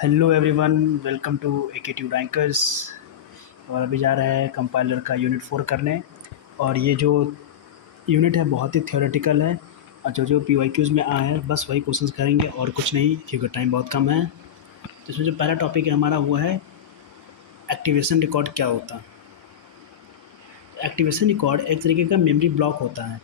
Hello everyone, welcome to एकेटिव rankers. और अभी जा रहा है कंपाइलर का यूनिट 4 करने। और ये जो यूनिट है बहुत ही थ्योरेटिकल है, और जो जो पीवाईक्यूज़ में आए हैं बस वही क्वेश्चंस करेंगे और कुछ नहीं, क्योंकि टाइम बहुत कम है। तो इसमें जो पहला टॉपिक है हमारा वो है एक्टिवेशन रिकॉर्ड क्या होता है। एक्टिवेशन रिकॉर्ड एक तरीके का मेमोरी ब्लॉक होता है।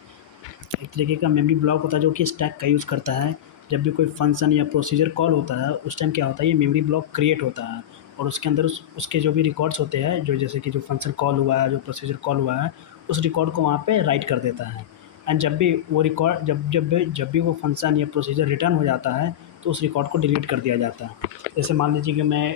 एक तरीके का मेमोरी ब्लॉक होता है जो कि स्टैक का यूज़ करता है। जब भी कोई फंक्शन या प्रोसीजर कॉल होता है उस टाइम क्या होता है, ये मेमोरी ब्लॉक क्रिएट होता है। और उसके अंदर उसके जो भी रिकॉर्ड्स होते हैं, जो जैसे कि जो फंक्शन कॉल हुआ है, जो प्रोसीजर कॉल हुआ है, उस रिकॉर्ड को वहाँ पे राइट कर देता है। एंड जब भी वो रिकॉर्ड जब भी वो फंक्शन या प्रोसीजर रिटर्न हो जाता है तो उस रिकॉर्ड को डिलीट कर दिया जाता है। जैसे मान लीजिए कि मैं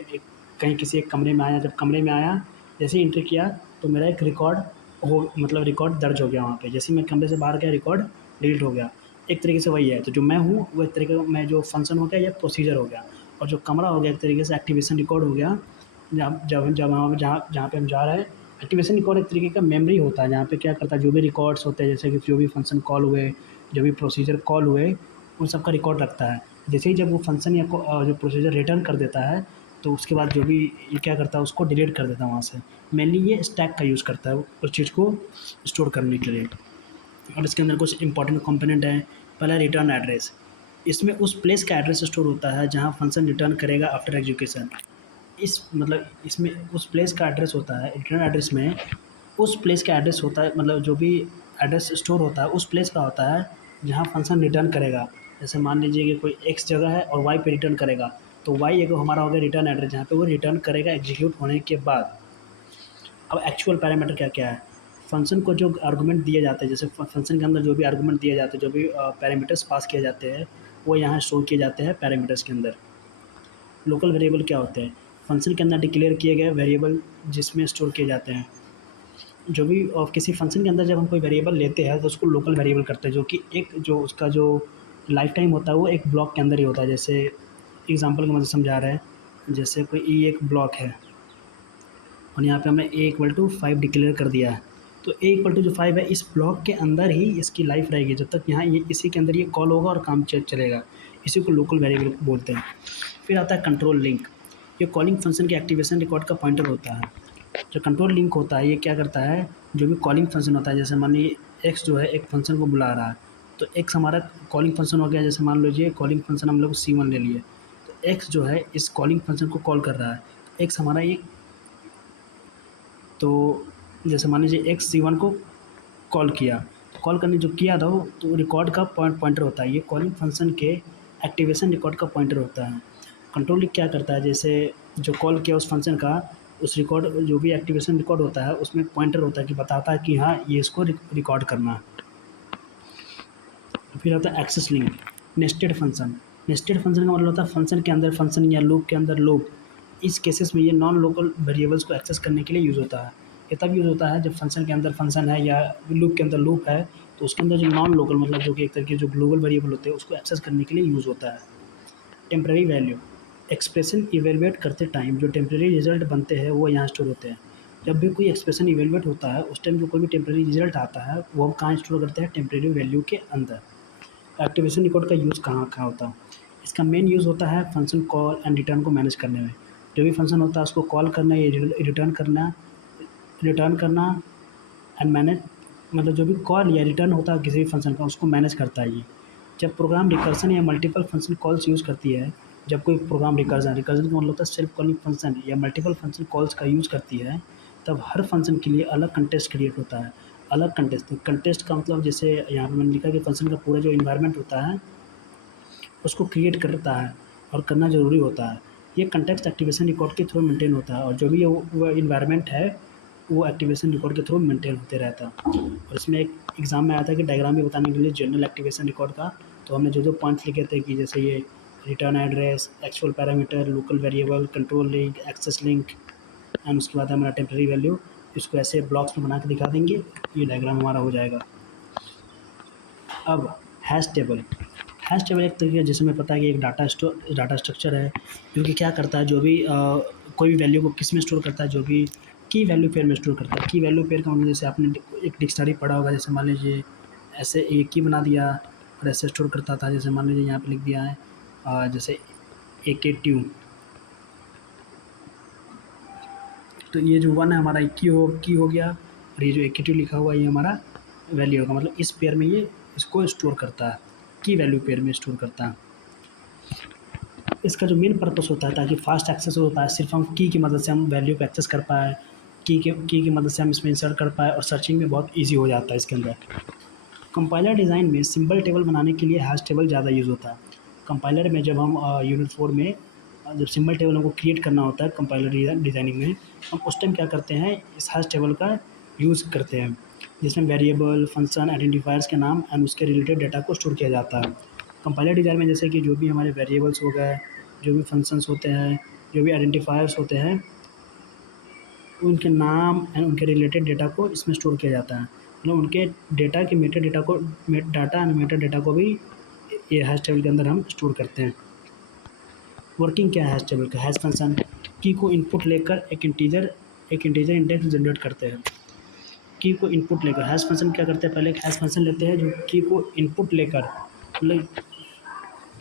कहीं किसी एक कमरे में आया, जब कमरे में आया जैसे ही एंट्री किया तो मेरा एक रिकॉर्ड हो मतलब रिकॉर्ड दर्ज हो गया वहाँ पे। जैसे ही मैं कमरे से बाहर गया रिकॉर्ड डिलीट हो गया। एक तरीके से वही है। तो जो मैं हूँ वो एक तरीके का मैं जो फंक्शन हो गया या प्रोसीजर हो गया, और जो कमरा हो गया एक तरीके से एक्टिवेशन रिकॉर्ड हो गया। जब जब जब हम जहाँ जहाँ पे हम जा रहे हैं, एक्टिवेशन रिकॉर्ड एक तरीके का मेमोरी होता है जहाँ पे क्या करता है, जो भी रिकॉर्ड्स होते हैं जैसे कि जो भी फंक्शन कॉल हुए, जो भी प्रोसीजर कॉल हुए, उन सब का रिकॉर्ड रखता है। जैसे ही जब वो फंक्शन या जो प्रोसीजर रिटर्न कर देता है तो उसके बाद जो भी ये क्या करता है उसको डिलीट कर देता है वहाँ से। मेनली ये स्टैक का यूज़ करता है उस चीज़ को स्टोर करने के लिए। और इसके अंदर कुछ इंपॉर्टेंट कंपोनेंट हैं। पहला रिटर्न एड्रेस। इसमें उस प्लेस का एड्रेस स्टोर होता है जहाँ फंक्शन रिटर्न करेगा आफ्टर एग्जीक्यूशन। इस मतलब इसमें उस प्लेस का एड्रेस होता है, रिटर्न एड्रेस में उस प्लेस का एड्रेस होता है, मतलब जो भी एड्रेस स्टोर होता है उस प्लेस का होता है जहाँ फंक्शन रिटर्न करेगा। जैसे मान लीजिए कि कोई एक्स जगह है और वाई पे रिटर्न करेगा, तो वाई एक हमारा हो गया रिटर्न एड्रेस जहाँ पे वो रिटर्न करेगा एग्जीक्यूट होने के बाद। अब एक्चुअल पैरामीटर क्या क्या है, फंक्शन को जो आर्गुमेंट दिए जाते हैं, जैसे फंक्शन के अंदर जो भी आर्गुमेंट दिए जाते हैं, जो भी पैरामीटर्स पास किए जाते हैं, वो यहाँ स्टोर किए जाते हैं पैरामीटर्स के अंदर। लोकल वेरिएबल क्या होते हैं, फंक्शन के अंदर डिक्लेयर किए गए वेरिएबल जिसमें स्टोर किए जाते हैं। जो भी किसी फंक्शन के अंदर जब हम कोई वेरिएबल लेते हैं तो उसको लोकल वेरिएबल करते हैं, जो कि एक जो उसका जो लाइफ टाइम होता है वो एक ब्लॉक के अंदर ही होता है। जैसे एग्जांपल की मदद से समझा रहे हैं, जैसे कोई ई एक ब्लॉक है और यहाँ पे हमने ए इक्वल टू 5 डिक्लेयर कर दिया है। तो ए इक्वल टू जो 5 है इस ब्लॉक के अंदर ही इसकी लाइफ रहेगी, जब तक यहाँ ये इसी के अंदर ये कॉल होगा और काम चलेगा। इसी को लोकल वेरिएबल बोलते हैं। फिर आता है कंट्रोल लिंक। ये कॉलिंग फंक्शन के एक्टिवेशन रिकॉर्ड का पॉइंटर होता है। जो कंट्रोल लिंक होता है ये क्या करता है, जो भी कॉलिंग फंक्शन होता है, जैसे मान लीजिए एक्स जो है एक फंक्शन को बुला रहा है, तो एक्स हमारा कॉलिंग फंक्शन हो गया। जैसे मान लीजिए कॉलिंग फंक्शन हम लोग C1 ले लिए, तो एक्स जो है इस कॉलिंग फंक्शन को कॉल कर रहा है। एक्स हमारा ये, तो जैसे मान लीजिए एक्स C1 को कॉल किया, तो कॉल करने जो किया था वो तो रिकॉर्ड का पॉइंटर होता है। ये कॉलिंग फंक्शन के एक्टिवेशन रिकॉर्ड का पॉइंटर होता है। कंट्रोल लिंक क्या करता है, जैसे जो कॉल किया उस फंक्शन का, उस रिकॉर्ड जो भी एक्टिवेशन रिकॉर्ड होता है उसमें पॉइंटर होता है कि बताता है कि हाँ ये इसको रिकॉर्ड करना है। फिर आता है access link. Nested function. Nested function का मतलब होता है फंक्शन के अंदर फंक्शन या लूप के अंदर लूप। इस केसेस में ये नॉन लोकल वेरिएबल्स को एक्सेस करने के लिए यूज़ होता है। ये तब यूज़ होता है जब फंक्शन के अंदर फंक्शन है या लूप के अंदर लूप है, तो उसके अंदर जो नॉन लोकल मतलब जो कि एक तरीके जो ग्लोबल वेरिएबल होते हैं उसको एक्सेस करने के लिए यूज़ होता है। Temporary value. एक्सप्रेशन इवेलुएट करते टाइम जो टेम्परेरी रिजल्ट बनते हैं वो यहाँ स्टोर होते हैं। जब भी कोई एक्सप्रेशन इवेलुएट होता है उस टाइम जो कोई भी टेम्परेरी रिजल्ट आता है वो हम कहाँ स्टोर करते हैं, टेम्परेरी वैल्यू के अंदर। एक्टिवेशन रिकॉर्ड का यूज़ कहाँ कहाँ होता है, इसका मेन यूज़ होता है फंक्शन कॉल एंड रिटर्न को मैनेज करने में। जो भी फंक्शन होता है उसको कॉल करना या रिटर्न करना एंड मैनेज, मतलब जो भी कॉल या रिटर्न होता है किसी भी फंक्शन का उसको मैनेज करता है ये। जब प्रोग्राम रिकर्सन या मल्टीपल फंक्शन कॉल्स यूज़ करती है, जब कोई प्रोग्राम रिकर्सन रिकर्सन का मतलब होता है सेल्फ कॉलिंग फंक्शन या मल्टीपल फंक्शन कॉल्स का यूज़ करती है, तब हर फंक्शन के लिए अलग कंटेस्ट क्रिएट होता है। अलग कंटेस्ट, तो कंटेस्ट का मतलब जैसे यहाँ पे मैंने लिखा कि फंक्शन का पूरा जो इन्वायरमेंट होता है उसको क्रिएट करता है और करना ज़रूरी होता है। ये कंटेक्स्ट एक्टिवेशन रिकॉर्ड के थ्रू मेंटेन होता है, और जो भी वो इन्वायरमेंट है वो एक्टिवेशन रिकॉर्ड के थ्रू मेंटेन होते रहता है। और इसमें एक एग्ज़ाम में आया था कि डायग्राम में बताने के लिए जनरल एक्टिवेशन रिकॉर्ड का, तो हमने जो जो पॉइंट्स लिखे थे कि जैसे ये return address, actual parameter, local variable, control link, access link and उसके बाद हमारा टेम्परेरी वैल्यू, इसको ऐसे ब्लॉक्स में बना के दिखा देंगे, ये डायग्राम हमारा हो जाएगा। अब हैश टेबल। हैश टेबल एक तरीके जैसे हमें पता है कि एक डाटा स्ट्रक्चर है जो कि क्या करता है, जो भी कोई भी वैल्यू को किस में स्टोर करता है, जो भी की वैल्यू पेयर में स्टोर करता है। की वैल्यू पेयर का मतलब जैसे आपने एक डिक्शनरी पढ़ा होगा, जैसे मान लीजिए ऐसे एक की बना दिया और ऐसे स्टोर करता था। जैसे मान लीजिए यहाँ पे लिख दिया है जैसे AK ट्यूब, तो ये जो 1 है हमारा की हो गया, और ये जो एक्टिव लिखा हुआ है ये हमारा वैल्यू होगा, मतलब इस पेयर में ये इसको स्टोर करता है, की वैल्यू पेयर में स्टोर करता है। इसका जो मेन पर्पस होता है ताकि फास्ट एक्सेस हो पाए, सिर्फ हम की मदद से हम वैल्यू को एक्सेस कर पाए, की मदद से हम इसमें इंसर्ट कर पाए, और सर्चिंग में बहुत ईजी हो जाता है इसके अंदर। कंपाइलर डिज़ाइन में सिंबल टेबल बनाने के लिए हैश टेबल ज़्यादा यूज़ होता है। कंपाइलर में जब हम यूनिट 4 में जब सिंबल टेबल हमको क्रिएट करना होता है कंपाइलर डिज़ाइनिंग में, हम उस टाइम क्या करते हैं, इस हैश टेबल का यूज़ करते हैं, जिसमें वेरिएबल, फंक्शन, आइडेंटिफायर्स के नाम एंड उसके रिलेटेड डाटा को स्टोर किया जाता है। कंपाइलर डिज़ाइन में जैसे कि जो भी हमारे वेरिएबल्स हो गए, जो भी फंक्शंस होते हैं, जो भी आइडेंटिफायर्स होते हैं, उनके नाम एंड उनके रिलेटेड डेटा को इसमें स्टोर किया जाता है। मतलब उनके डेटा के मेटा डेटा को डाटा एंड मेटा डेटा को भी ये हैश टेबल के अंदर हम स्टोर करते हैं। वर्किंग क्या है हैश टेबल का? हैश फंक्शन की को इनपुट लेकर एक इंटीजर इंडेक्स जनरेट करते हैं। की को इनपुट लेकर हैश फंक्शन क्या करते हैं, पहले एक हैश फंक्शन लेते हैं जो की को इनपुट लेकर, मतलब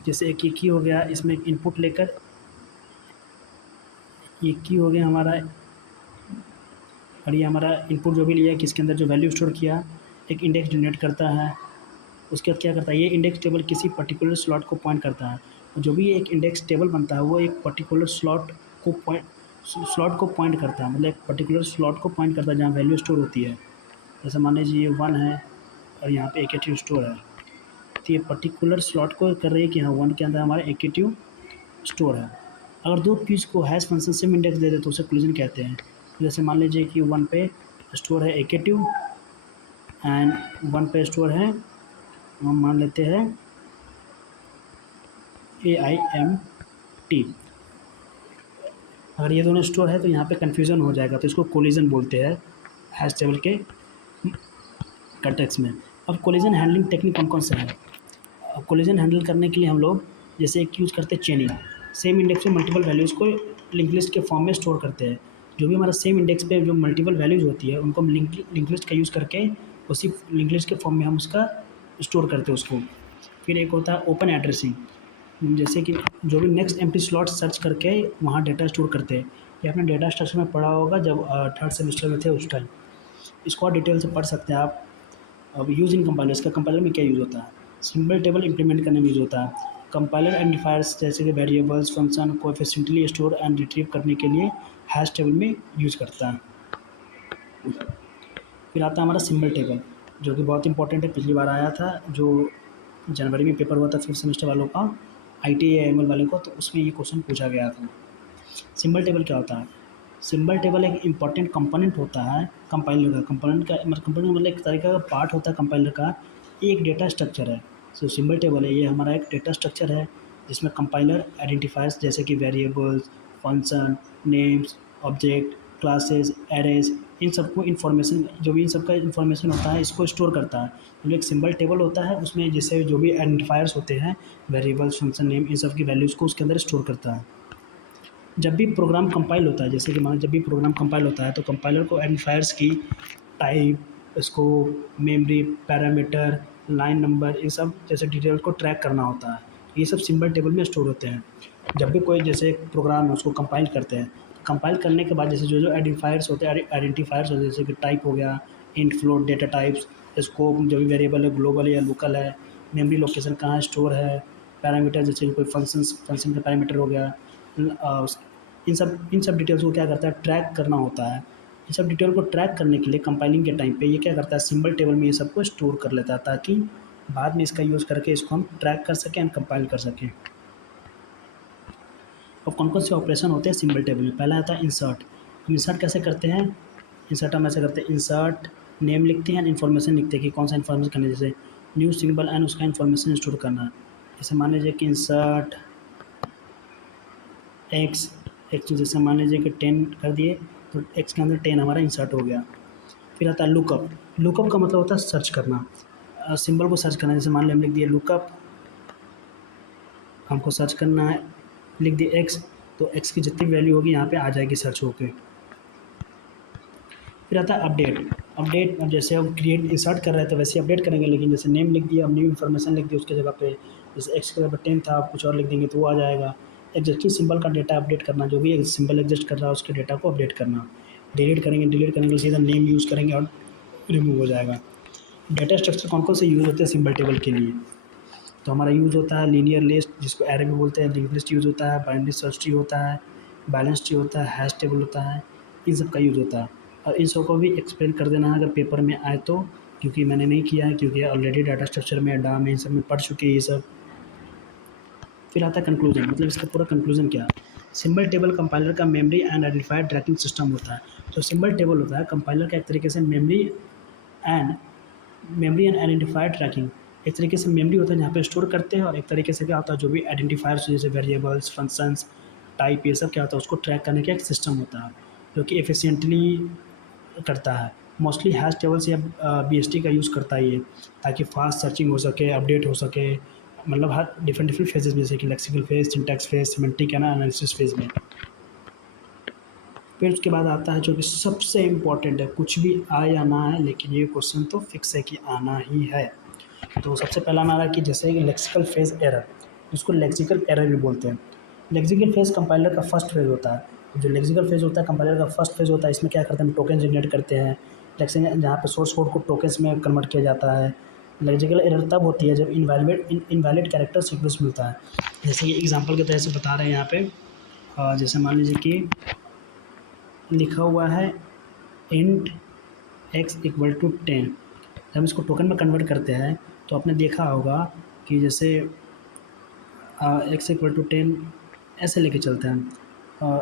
जैसे एक ये की हो गया, इसमें एक इनपुट लेकर, ये की हो गया हमारा, और ये हमारा इनपुट जो भी लिया कि इसके अंदर जो वैल्यू स्टोर किया, एक इंडेक्स जनरेट करता है। उसके बाद क्या करता है, ये इंडेक्स टेबल किसी पर्टिकुलर स्लॉट को पॉइंट करता है, और जो भी एक इंडेक्स टेबल बनता है वो एक पर्टिकुलर स्लॉट को पॉइंट करता है, मतलब एक पर्टिकुलर स्लॉट को पॉइंट करता है जहाँ वैल्यू स्टोर होती है। जैसे मान लीजिए ये 1 है और यहाँ पे एक्टिव स्टोर है, तो ये पर्टिकुलर स्लॉट को कर रही है कि हाँ 1 के अंदर हमारा एक्टिव स्टोर है। अगर दो पीस को हैश फंक्शन सेम इंडेक्स दे दे तो उसे कोलिजन कहते हैं। जैसे मान लीजिए कि 1 पे स्टोर है एक्टिव एंड 1 पे स्टोर है, हम मान लेते हैं AIMT। अगर ये दोनों स्टोर है तो यहाँ पे कन्फ्यूज़न हो जाएगा, तो इसको कोलिजन बोलते हैं हैश टेबल के कंटेक्स्ट में। अब कोलिजन हैंडलिंग टेक्निक कौन कौन सा है? कोलिजन हैंडल करने के लिए हम लोग जैसे एक यूज़ करते हैं चेनिंग, सेम इंडेक्स पे मल्टीपल वैल्यूज़ को लिंक लिस्ट के फॉर्म में स्टोर करते हैं। जो भी हमारा सेम इंडेक्स पे जो मल्टीपल वैल्यूज़ होती है उनको हम लिंक लिस्ट का यूज़ करके उसी लिंक लिस्ट के फॉर्म में हम उसका स्टोर करते हैं उसको। फिर एक होता है ओपन एड्रेसिंग, जैसे कि जो भी नेक्स्ट एम्प्टी स्लॉट सर्च करके वहाँ डेटा स्टोर करते हैं। ये आपने डेटा स्ट्रक्चर में पढ़ा होगा जब थर्ड सेमेस्टर में थे उस टाइम, इसको और डिटेल से पढ़ सकते हैं आप। अब यूज़ इन कंपाइलर, इसका कंपाइलर में क्या यूज़ होता है, सिंबल टेबल इंप्लीमेंट करने में यूज़ होता है। कंपाइलर आइडेंटिफायर्स जैसे कि वेरिएबल्स, फंक्शन को एफिशिएंटली स्टोर एंड रिट्रीव करने के लिए हैश टेबल में यूज़ करता है। फिर आता है हमारा सिंबल टेबल, जो कि बहुत इंपॉर्टेंट है, पिछली बार आया था, जो जनवरी में पेपर हुआ था फिफ्थ सेमेस्टर वालों का, ITAML वाले को, तो उसमें ये क्वेश्चन पूछा गया था। सिंबल टेबल क्या होता है? सिंबल टेबल एक इंपॉर्टेंट कंपोनेंट होता है कंपाइलर का। कंपोनेंट मतलब एक तरीका का पार्ट होता है कंपाइलर का, ये एक डेटा स्ट्रक्चर है। सो सिंबल टेबल है, ये हमारा एक डेटा स्ट्रक्चर है जिसमें कंपाइलर आइडेंटिफायर्स जैसे कि variables, function, names, object, classes, arrays, इन सबको इन्फॉर्मेशन, जो भी इन सब का इन्फॉर्मेशन होता है इसको स्टोर करता है। मतलब एक सिंबल टेबल होता है उसमें जैसे जो भी आइडेंटिफायर्स होते हैं, वेरिएबल्स, फंक्शन, नेम, इन सब की वैल्यूज़ को उसके अंदर स्टोर करता है। जब भी प्रोग्राम कंपाइल होता है, जैसे कि मान जब भी प्रोग्राम कंपाइल होता है तो कंपाइलर को आइडेंटिफायर्स की type, scope, memory, parameter, line number, ये सब जैसे डिटेल को ट्रैक करना होता है। ये सब सिंबल टेबल में स्टोर होते हैं। जब भी कोई जैसे एक प्रोग्राम है उसको कंपाइल करते हैं, तो कंपाइल करने के बाद जैसे जो जो आइडेंटिफायर्स होते हैं जैसे कि टाइप हो गया, int, float, data types, scope जो भी वेरिएबल है, ग्लोबल या लोकल है, मेमोरी लोकेशन कहाँ स्टोर है, पैरामीटर जैसे कोई फंक्शन का पैरामीटर हो गया, इन सब डिटेल्स को क्या करता है, ट्रैक करना होता है। इन सब डिटेल को ट्रैक करने के लिए कंपाइलिंग के टाइम पे ये क्या करता है, सिंबल टेबल में ये सबको स्टोर कर लेता है ताकि बाद में इसका यूज़ करके इसको हम ट्रैक कर सकें एंड कंपाइल कर सकें। और कौन कौन से ऑपरेशन होते हैं सिंबल टेबल में? पहला आता है इंसर्ट। हम इंसर्ट कैसे करते हैं? इंसर्ट हम ऐसे करते हैं, इंसर्ट नेम लिखते हैं एंड इन्फॉर्मेशन लिखते हैं कि कौन सा इन्फॉर्मेशन करना है, जैसे न्यू सिंबल एंड उसका इन्फॉर्मेशन स्टोर करना है। जैसे मान लीजिए कि इंसर्ट एक्स, जैसे मान लीजिए कि 10 कर दिए तो एक्स के अंदर 10 हमारा इंसर्ट हो गया। फिर आता है लुकअप। लुकअप का मतलब होता है सर्च करना, सिंबल को सर्च करना। जैसे मान लिया हम लिख दिए लुकअप, हमको सर्च करना है, लिख दिए एक्स, तो एक्स की जितनी वैल्यू होगी यहाँ पे आ जाएगी सर्च होके। फिर आता है अपडेट, अब जैसे हम क्रिएट इंसर्ट कर रहे हैं तो वैसे अपडेट करेंगे, लेकिन जैसे नेम लिख दिया, अब न्यू इन्फॉर्मेशन लिख दी उसके जगह पे, जैसे एक्स के जगह पर 10 था, आप कुछ और लिख देंगे तो वो आ जाएगा। एग्जिस्टिंग सिंबल का डेटा अपडेट करना, जो भी सिंबल एग्जिस्ट कर रहा है उसके डेटा को अपडेट करना। डिलीट करने के लिए सीधा नेम यूज़ करेंगे और रिमूव हो जाएगा। डेटा स्ट्रक्चर कौन कौन से यूज़ होते हैं सिंबल टेबल के लिए? तो हमारा यूज़ होता है लीनियर लिस्ट, जिसको एरे भी बोलते हैं, लिंक्ड लिस्ट यूज़ होता है, बाइनरी सर्च ट्री होता है, बैलेंस ट्री होता है, हैश टेबल होता है, इन सब का यूज़ होता है। और इन सब को भी एक्सप्लेन कर देना है अगर पेपर में आए तो, क्योंकि मैंने नहीं किया है, क्योंकि ऑलरेडी डाटा स्ट्रक्चर में, डाटा में, इन सब में पढ़ चुके हैं ये सब। फिर आता है कंक्लूजन, मतलब इसका पूरा कंक्लूजन क्या है? सिंबल टेबल कंपाइलर का memory and identifier tracking system होता है। तो सिंबल टेबल होता है कंपाइलर का एक तरीके से and memory and identifier tracking, एक तरीके से मेमोरी होता है जहाँ पे स्टोर करते हैं, और एक तरीके से क्या होता है जो भी आइडेंटिफायर्स जैसे वेरिएबल्स, फंक्शंस, टाइप, ये सब क्या होता है उसको ट्रैक करने का एक सिस्टम होता है जो कि एफिशिएंटली करता है। मोस्टली हैश टेबल्स या बीएसटी का यूज़ करता है ये, ताकि फास्ट सर्चिंग हो सके, अपडेट हो सके, मतलब हर डिफरेंट डिफरेंट फेजेस में, जैसे कि lexical phase, syntax phase, semantic analysis phase में। फिर उसके बाद आता है जो कि सबसे इम्पोर्टेंट है, कुछ भी आए या ना आए लेकिन ये क्वेश्चन तो फिक्स है कि आना ही है। तो सबसे पहला हमारा कि जैसे लेक्सिकल फेज एरर, जिसको लेक्सिकल एरर भी बोलते हैं। लेक्सिकल फेज कंपाइलर का फर्स्ट फेज होता है। जो लेक्सिकल फेज होता है कंपाइलर का फर्स्ट फेज होता है, इसमें क्या करते हैं, हम टोकन जनरेट करते हैं, लेक्सिकल जहाँ पे सोर्स कोड को टोकन्स में कन्वर्ट किया जाता है। लेक्सिकल एरर तब होती है जब इनवैलिड कैरेक्टर सीक्वेंस मिलता है। जैसे कि एग्जांपल के तरह से बता रहे हैं यहाँ पे, जैसे मान लीजिए कि लिखा हुआ है इंट x इक्वल टू 10। जब हम इसको टोकन में कन्वर्ट करते हैं तो आपने देखा होगा कि जैसे x इक्वल टू 10 ऐसे लेके चलते हैं हम।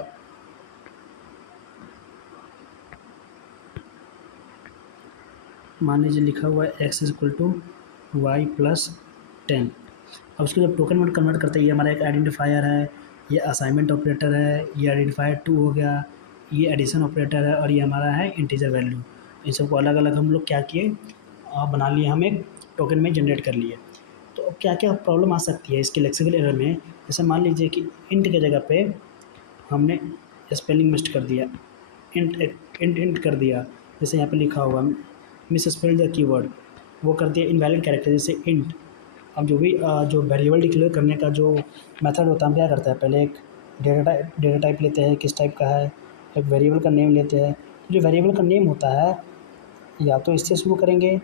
मान लीजिए लिखा हुआ है x equal to y plus 10। अब उसको जब टोकन में कन्वर्ट करते हैं, ये हमारा एक आइडेंटिफायर है, ये असाइनमेंट ऑपरेटर है, ये आइडेंटिफायर 2 हो गया, ये एडिशन ऑपरेटर है, और ये हमारा है इंटीजर वैल्यू। इन सबको अलग अलग हम लोग क्या किए, बना लिए, हम एक टोकन में जनरेट कर लिए। तो अब क्या क्या प्रॉब्लम आ सकती है इसके लेक्सिकल एरर में? जैसे मान लीजिए कि इंट की जगह पे हमने स्पेलिंग मिस्ट कर दिया, इंट इंट कर दिया, जैसे यहाँ पे लिखा होगा मिस स्पेल्ड द कीवर्ड, वो कर दिया इनवैलिड कैरेक्टर जैसे इंट। अब जो भी जो वेरिएबल डिक्लेयर करने का जो मेथड होता है, हम क्या करते हैं, पहले एक डेटा टाइप लेते हैं, किस टाइप का है, एक वेरिएबल का नेम लेते हैं। जो वेरिएबल का नेम होता है या तो इससे शुरू करेंगे,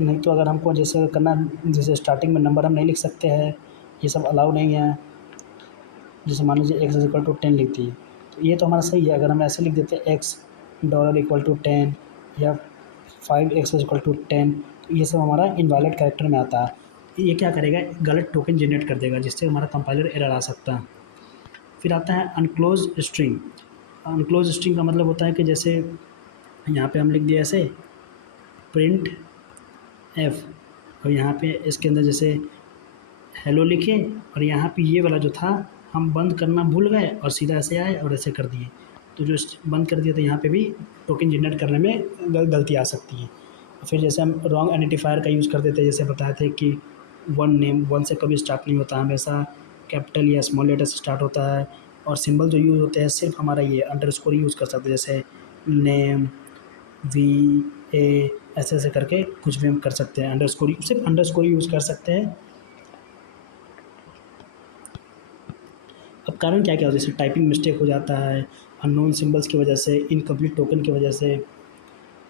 नहीं तो अगर हमको जैसे करना, जैसे स्टार्टिंग में नंबर हम नहीं लिख सकते हैं, ये सब अलाउ नहीं है। जैसे मान लीजिए एक्स इक्वल टू 10 लिख दी, तो ये तो हमारा सही है। अगर हम ऐसे लिख देते एक्स डॉलर इक्वल टू 10 या 5x इक्वल टू 10, तो ये सब हमारा इनवैलिड कैरेक्टर में आता है। ये क्या करेगा, गलत टोकन जनरेट कर देगा, जिससे हमारा कंपाइलर एरर आ सकता है। फिर आता है अनक्लोज स्ट्रिंग। अनक्लोज स्ट्रिंग का मतलब होता है कि जैसे यहाँ पे हम लिख दिया ऐसे प्रिंट एफ, और यहाँ पे इसके अंदर जैसे हेलो लिखे, और यहाँ पे ये वाला जो था हम बंद करना भूल गए और सीधा ऐसे आए और ऐसे कर दिए, तो जो बंद कर दिया तो यहाँ पे भी टोकन जनरेट करने में गलती आ सकती है। फिर जैसे हम रॉन्ग आइडेंटिफायर का यूज़ कर देते हैं, जैसे बताए थे कि वन से कभी स्टार्ट नहीं होता, हमेशा कैपिटल या स्मॉल लेटर से स्टार्ट होता है। और सिंबल जो यूज़ होते हैं सिर्फ हमारा ये अंडरस्कोर यूज़ कर सकते हैं, जैसे नेम, वी, ए, ऐसे ऐसे करके कुछ भी हम कर सकते हैं, अंडरस्कोर सिर्फ अंडरस्कोर यूज़ कर सकते हैं। अब कारण क्या क्या होता है, जैसे टाइपिंग मिस्टेक हो जाता है, अननोन सिंबल्स की वजह से, इनकम्प्लीट टोकन की वजह से।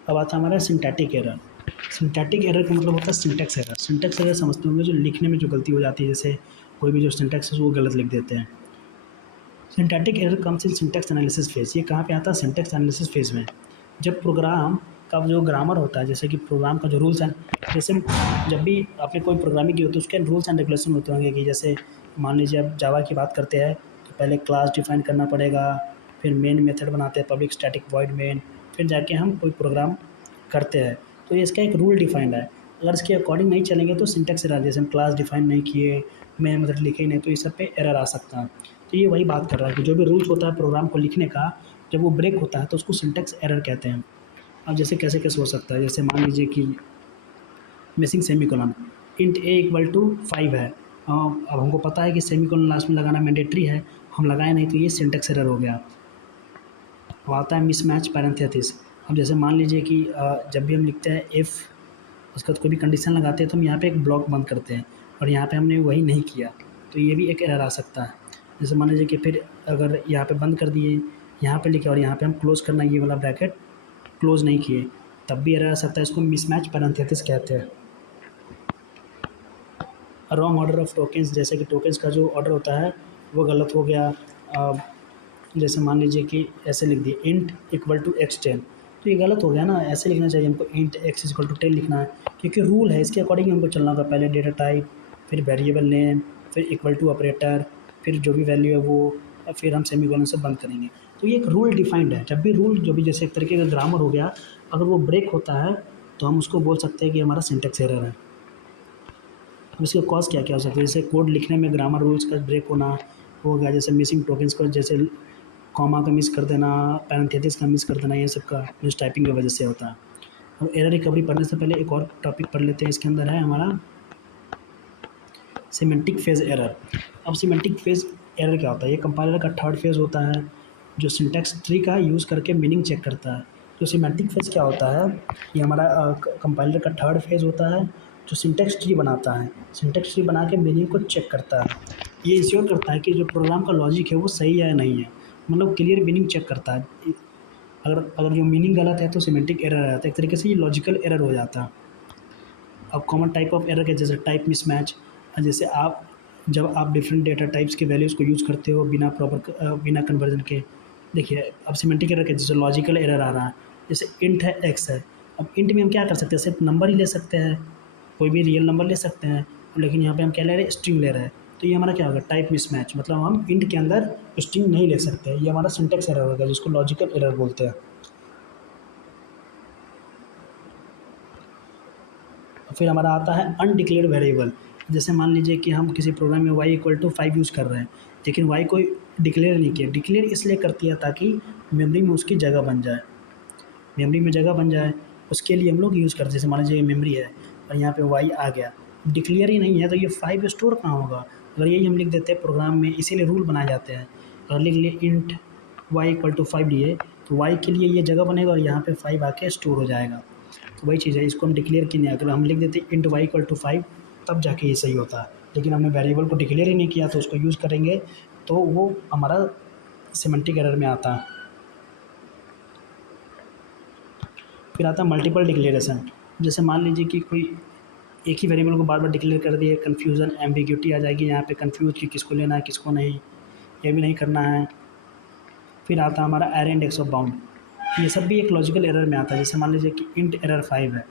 अब आता है हमारा सिंटैटिक एरर। सिंटैटिक एरर का मतलब होता है सिंटैक्स एरर। सिंटैक्स एरर समझते होंगे, जो लिखने में जो गलती हो जाती है, जैसे कोई भी जो सिंटैक्स है वो गलत लिख देते हैं। Syntactic error comes in syntax analysis phase. ये कहाँ पे आता है, सिंटैक्स एनालिसिस फेज में। जब प्रोग्राम का जो ग्रामर होता है, जैसे कि प्रोग्राम का जो रूल्स एंड, जैसे जब भी आपने कोई प्रोग्रामिंग की होती है उसके रूल्स एंड रेगुलेशन होते होंगे, कि जैसे मान लीजिए आप जावा की बात करते हैं तो पहले क्लास डिफाइन करना पड़ेगा, फिर मेन मेथड बनाते हैं, पब्लिक स्टैटिक वॉइड मेन, फिर जाके हम कोई प्रोग्राम करते हैं। तो ये इसका एक रूल डिफाइंड है। अगर इसके अकॉर्डिंग नहीं चलेंगे तो सिंटैक्स एरर, जैसे हम क्लास डिफाइन नहीं किए, मेन मेथड लिखे ही नहीं, तो इस सब पे एरर आ सकता है। तो ये वही बात कर रहा है कि जो भी रूल्स होता है प्रोग्राम को लिखने का, जब वो ब्रेक होता है तो उसको सिंटैक्स एरर कहते हैं। अब जैसे कैसे कैसे हो सकता है, जैसे मान लीजिए कि missing semicolon, int a equal to 5 है, अब हमको पता है कि सेमीकोलन लास्ट में लगाना मैंडेटरी है, हम लगाए नहीं, तो ये सिंटैक्स एरर हो गया। अब आता है मिसमैच पैरेंथेसिस। अब जैसे मान लीजिए कि जब भी हम लिखते हैं इफ़, उसके बाद कोई भी कंडीशन लगाते हैं तो हम यहाँ पे एक ब्लॉक बंद करते हैं, और यहाँ पे हमने वही नहीं किया, तो ये भी एक एरर आ सकता है। जैसे मान लीजिए कि फिर अगर यहाँ पे बंद कर दिए, यहाँ पे लिखे और यहाँ पे हम क्लोज़ करना ये वाला ब्रैकेट क्लोज़ नहीं किए, तब भी एरर आ सकता है। इसको मिसमैच पैरेंथेसिस कहते हैं। रॉन्ग ऑर्डर ऑफ टोकन्स, जैसे कि टोकन्स का जो ऑर्डर होता है वो गलत हो गया। जैसे मान लीजिए कि ऐसे लिख दिए इंट इक्वल टू x10, तो ये गलत हो गया ना, ऐसे लिखना चाहिए हमको इंट x इक्वल टू 10 लिखना है, क्योंकि रूल है इसके अकॉर्डिंग हमको चलना होगा। पहले डेटा टाइप, फिर वेरिएबल नेम, फिर इक्वल टू ऑपरेटर, फिर जो भी वैल्यू है वो, फिर हम सेमीकोलन से बंद करेंगे। तो ये एक रूल डिफाइंड है। जब भी रूल जो भी जैसे एक तरीके का ग्रामर हो गया, अगर वो ब्रेक होता है तो हम उसको बोल सकते हैं कि हमारा सिंटेक्स एरर है। अब इसका कॉज क्या क्या हो सकता है, जैसे कोड लिखने में ग्रामर रूल्स का ब्रेक होना हो गया, जैसे मिसिंग टोकन्स को, जैसे कॉमा का मिस कर देना, पैरेंथेसिस का मिस कर देना, ये सब का मिस टाइपिंग की वजह से होता है। अब एरर रिकवरी पढ़ने से पहले एक और टॉपिक पढ़ लेते हैं। इसके अंदर है हमारा सिमेंटिक फेज एरर। अब सिमेंटिक फेज एरर क्या होता है, ये कंपाइलर का थर्ड फेज होता है जो सिंटैक्स ट्री का यूज़ करके मीनिंग चेक करता है। तो सिमेंटिक फेज क्या होता है, ये हमारा कंपाइलर का थर्ड फेज होता है जो सिंटैक्स ट्री बनाता है। सिंटैक्स ट्री बना के मीनिंग को चेक करता है। ये इंश्योर करता है कि जो प्रोग्राम का लॉजिक है वो सही है या नहीं है, मतलब क्लियर मीनिंग चेक करता है। अगर अगर जो मीनिंग गलत है तो सिमेंटिक एरर आ जाता है, एक तरीके से ये लॉजिकल एरर हो जाता है। अब कॉमन टाइप ऑफ एरर के जैसे टाइप मिसमैच, जैसे आप जब आप डिफरेंट डेटा टाइप्स के वैल्यूज़ को यूज़ करते हो बिना बिना कन्वर्जन के। देखिए अब सिमेंटिक एरर के जैसे लॉजिकल एरर आ रहा है, जैसे इंट है एक्स है। अब इंट में हम क्या कर सकते हैं, सिर्फ नंबर ही ले सकते हैं, कोई भी रियल नंबर ले सकते हैं, लेकिन यहाँ पे हम क्या ले रहे हैं, स्ट्रिंग ले रहे हैं। तो ये हमारा क्या होगा, टाइप मिसमैच, मतलब हम इंट के अंदर स्ट्रिंग नहीं ले सकते। ये हमारा सिंटेक्स एरर होगा जिसको लॉजिकल एरर बोलते हैं। फिर हमारा आता है अनडिक्लेयर्ड वेरिएबल। जैसे मान लीजिए कि हम किसी प्रोग्राम में y इक्वल टू 5 यूज़ कर रहे हैं, लेकिन y को डिक्लेयर नहीं किया। डिक्लेयर इसलिए करती है ताकि मेमोरी में उसकी जगह बन जाए, मेमोरी में जगह बन जाए, उसके लिए हम लोग यूज़ करते हैं। जैसे मान लीजिए मेमोरी है और यहाँ पे y आ गया, डिक्लेयर ही नहीं है तो ये 5 स्टोर कहाँ होगा। अगर यही हम लिख देते हैं प्रोग्राम में, इसीलिए रूल बनाए जाते हैं। अगर लिख लिए इंट y इक्वल टू 5 लिए तो y के लिए ये जगह बनेगा और यहाँ पे 5 आके स्टोर हो जाएगा। तो वही चीज़ है, इसको हम डिक्लेयर की नहीं, अगर हम लिख देते इंट वाई इक्वल टू 5 तब जाके ये सही होता है, लेकिन हमने वेरिएबल को डिक्लेयर ही नहीं किया तो उसको यूज़ करेंगे तो वो हमारा सिमेंटिक एरर में आता है। फिर आता है मल्टीपल डिक्लेरेशन। जैसे मान लीजिए कि कोई एक ही वेरिएबल को बार बार डिक्लेयर कर दिए, कन्फ्यूज़न एम्बिग्यूटी आ जाएगी यहाँ पे, कन्फ्यूज कि किसको लेना है किसको नहीं, ये भी नहीं करना है। फिर आता है हमारा एरे इंडेक्स ऑफ बाउंड। ये सब भी एक लॉजिकल एरर में आता है। जैसे मान लीजिए कि इंट एरर 5 है,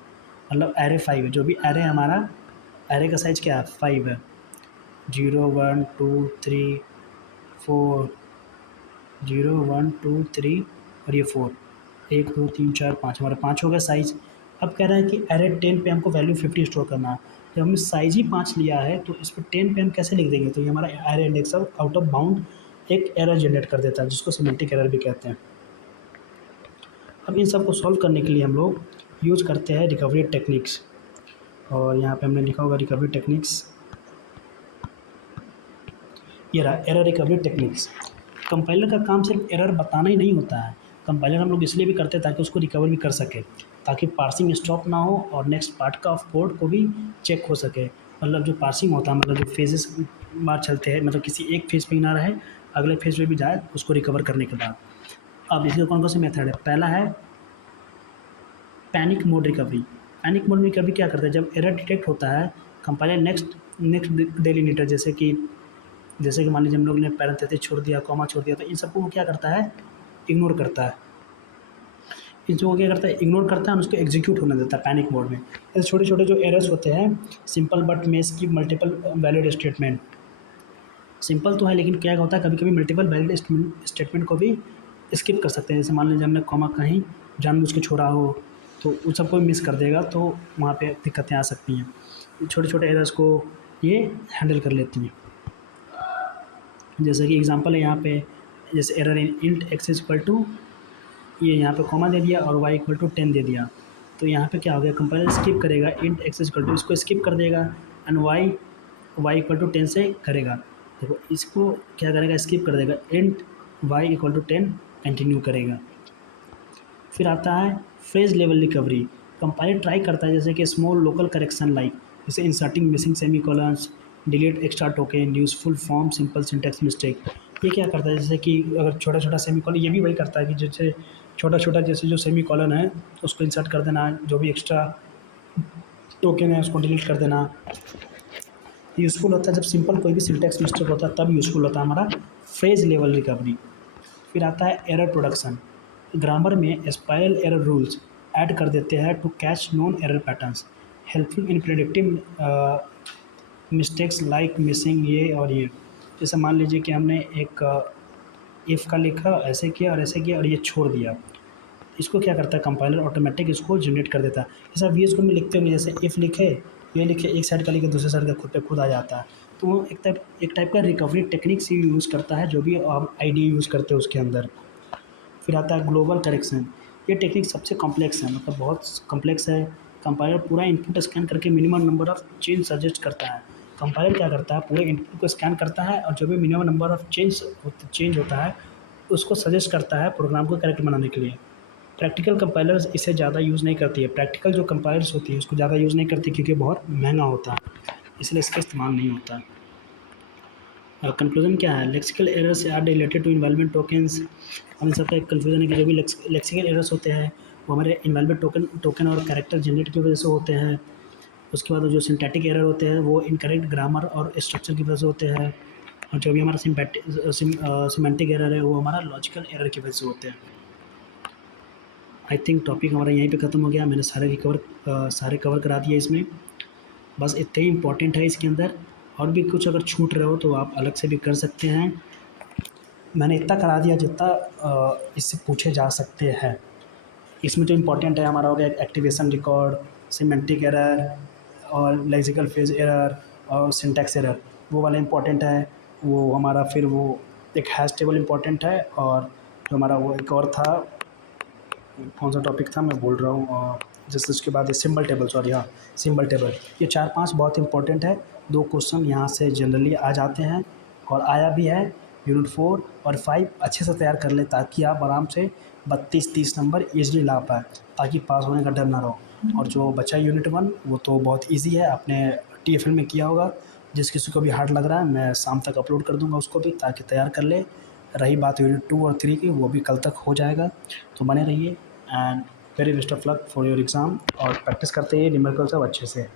मतलब एरे 5 है, जो भी एरे हमारा, एरे का साइज़ क्या है, 5 है। 0 1 2 3 4, 0 1 2 3 और ये 4, 1 2 3 4 5, हमारा 5 हो गया साइज़। अब कह रहा है कि एरे 10 पे हमको वैल्यू 50 स्टोर करना है। जब हमने साइज़ ही 5 लिया है तो इस पर 10 पे हम कैसे लिख देंगे, तो ये हमारा array index of out of bound एक एरर जनरेट कर देता है जिसको सिमेंटिक एरर भी कहते हैं। अब इन सब को सॉल्व करने के लिए हम लोग यूज़ करते हैं रिकवरी टेक्निक्स, और यहाँ पे हमने लिखा होगा रिकवरी टेक्निक्स। ये रहा एरर रिकवरी टेक्निक्स। कंपाइलर का काम सिर्फ एरर बताना ही नहीं होता है, कंपाइलर हम लोग इसलिए भी करते हैं ताकि उसको रिकवर भी कर सके, ताकि पार्सिंग स्टॉप ना हो और नेक्स्ट पार्ट का ऑफ कोड को भी चेक हो सके। मतलब जो पार्सिंग होता है, मतलब जो फेजेस बार चलते हैं, मतलब किसी एक फेज पे ही ना रहे, अगले फेज पे भी जाए उसको रिकवर करने के बाद। अब इसके कौन कौन से मेथड है, पहला है panic mode recovery. Panic mode recovery क्या करता है, जब एरर डिटेक्ट होता है कंपाइलर नेक्स्ट डेलीमीटर, जैसे कि मान लीजिए हम लोग ने पैरेंथेसिस छोड़ दिया, कॉमा छोड़ दिया, तो इन सबको वो क्या करता है, इग्नोर करता है। इन सबको क्या करता है, इग्नोर करता है और उसको एग्जीक्यूट होने देता है पैनिक मोड में। ऐसे छोटे छोटे जो एरर्स होते हैं, सिंपल बट में skip multiple valid statement, simple तो है लेकिन क्या होता है कभी कभी मल्टीपल वैलिड स्टेटमेंट को भी स्किप कर सकते हैं। जैसे मान लीजिए हमने कॉमा कहीं जानबूझ के छोड़ा हो तो उन सबको मिस कर देगा, तो वहाँ पे दिक्कतें आ सकती हैं। छोटे छोटे एरर्स को ये हैंडल कर लेती हैं। जैसे कि एग्जांपल है यहाँ पे, जैसे error in int x equal to, ये यहाँ पे कॉमा दे दिया और y इक्वल टू 10 दे दिया, तो यहाँ पे क्या हो गया, कंपाइलर स्किप करेगा इंट एक्स इक्वल टू, इसको स्किप कर देगा एंड y इक्वल टू 10 से करेगा। देखो इसको क्या करेगा, स्किप कर देगा, int y equal to 10 continue करेगा। फिर आता है phrase level recovery. Compiler try करता है जैसे कि स्मॉल लोकल करेक्शन लाइक, जैसे inserting missing semicolons, delete extra token, useful form, simple syntax mistake. ये क्या करता है, जैसे कि अगर छोटा-छोटा सेमीकोलन, ये भी वही करता है कि जैसे छोटा-छोटा जैसे जो सेमीकोलन है, उसको इंसर्ट कर देना, जो भी एक्स्ट्रा टोकन है उसको डिलीट कर देना। यूज़फुल होता है जब सिंपल कोई भी सिंटैक्स मिस्टेक होता है, तब यूज़फुल होता है हमारा फ्रेज लेवल रिकवरी। फिर आता है एरर प्रोडक्शन। ग्रामर में स्पाइरल एरर रूल्स ऐड कर देते हैं to catch known error patterns, helpful in predicting mistakes like missing ये और ये। जैसे मान लीजिए कि हमने एक इफ़ का लिखा, ऐसे किया और ऐसे किया और ये छोड़ दिया, इसको क्या करता है कंपाइलर ऑटोमेटिक इसको जनरेट कर देता है। जैसे आप वीएस कोड में लिखते होंगे, जैसे इफ़ लिखे, ये लिखे, एक साइड का लिखे, दूसरे साइड का खुद पे खुद आ जाता है। तो वो एक टाइप का रिकवरी टेक्निक से यूज़ करता है, जो भी आप आईडी यूज़ करते हो उसके अंदर। फिर आता है ग्लोबल करेक्शन। ये टेक्निक सबसे कॉम्प्लेक्स है, मतलब बहुत कॉम्प्लेक्स है। कंपाइलर पूरा इनपुट स्कैन करके minimum number of change suggest करता है। कंपाइलर क्या करता है, पूरे इनपुट को स्कैन करता है और जो भी मिनिमम नंबर ऑफ चेंज होता है उसको सजेस्ट करता है प्रोग्राम को करेक्ट बनाने के लिए। प्रैक्टिकल कंपाइलर्स इसे ज़्यादा यूज़ नहीं करती है। प्रैक्टिकल जो कंपाइलर्स होती है उसको ज़्यादा यूज़ नहीं करती, क्योंकि बहुत महंगा होता है, इसलिए इसका इस्तेमाल नहीं होता। कंक्लूजन क्या है, lexical errors are related to environment tokens. हम सबका एक कंफ्यूजन है कि जो भी लेक्सिकल एरर्स होते हैं वो हमारे इन्वायरमेंट टोकन और कैरेक्टर जनरेट की वजह से होते हैं। उसके बाद जो सिंटैटिक एरर होते हैं वो इनकरेक्ट ग्रामर और स्ट्रक्चर की वजह से होते हैं। और जो भी हमारा सिमेंटिक एरर है वो हमारा लॉजिकल एरर की वजह से होते हैं। आई थिंक टॉपिक हमारा यहीं पे ख़त्म हो गया। मैंने सारे कवर करा दिए इसमें। बस इतने ही इम्पोर्टेंट है इसके अंदर। और भी कुछ अगर छूट रहे हो तो आप अलग से भी कर सकते हैं। मैंने इतना करा दिया जितना इससे पूछे जा सकते हैं। इसमें जो इम्पोर्टेंट है हमारा हो गया एक्टिवेशन रिकॉर्ड, सिमेंटिक एरर और लेक्सिकल फेज एरर और सिंटैक्स एरर, वो वाला इम्पोर्टेंट है। वो हमारा फिर वो एक हैश टेबल इम्पोर्टेंट है, और जो हमारा वो एक और था, कौन सा टॉपिक था मैं बोल रहा हूँ, जैसे उसके बाद सिंबल टेबल, सॉरी हाँ, सिंबल टेबल। ये 4-5 बहुत इंपॉर्टेंट है। 2 क्वेश्चन यहाँ से जनरली आ जाते हैं और आया भी है। यूनिट 4 और 5 अच्छे से तैयार कर ले, ताकि आप आराम से 32-30 नंबर ईजिली ला पाए, ताकि पास होने का डर ना रहो। और जो बचा यूनिट 1 वो तो बहुत ईजी है, आपने TFL में किया होगा। जिस किसी को भी हार्ड लग रहा है मैं शाम तक अपलोड कर दूंगा उसको भी, ताकि तैयार कर ले। रही बात यूनिट 2 और 3 की, वो भी कल तक हो जाएगा। तो बने रहिए and very best of luck for your exam, और प्रैक्टिस करते रहिए न्यूमेरिकल सब अच्छे से।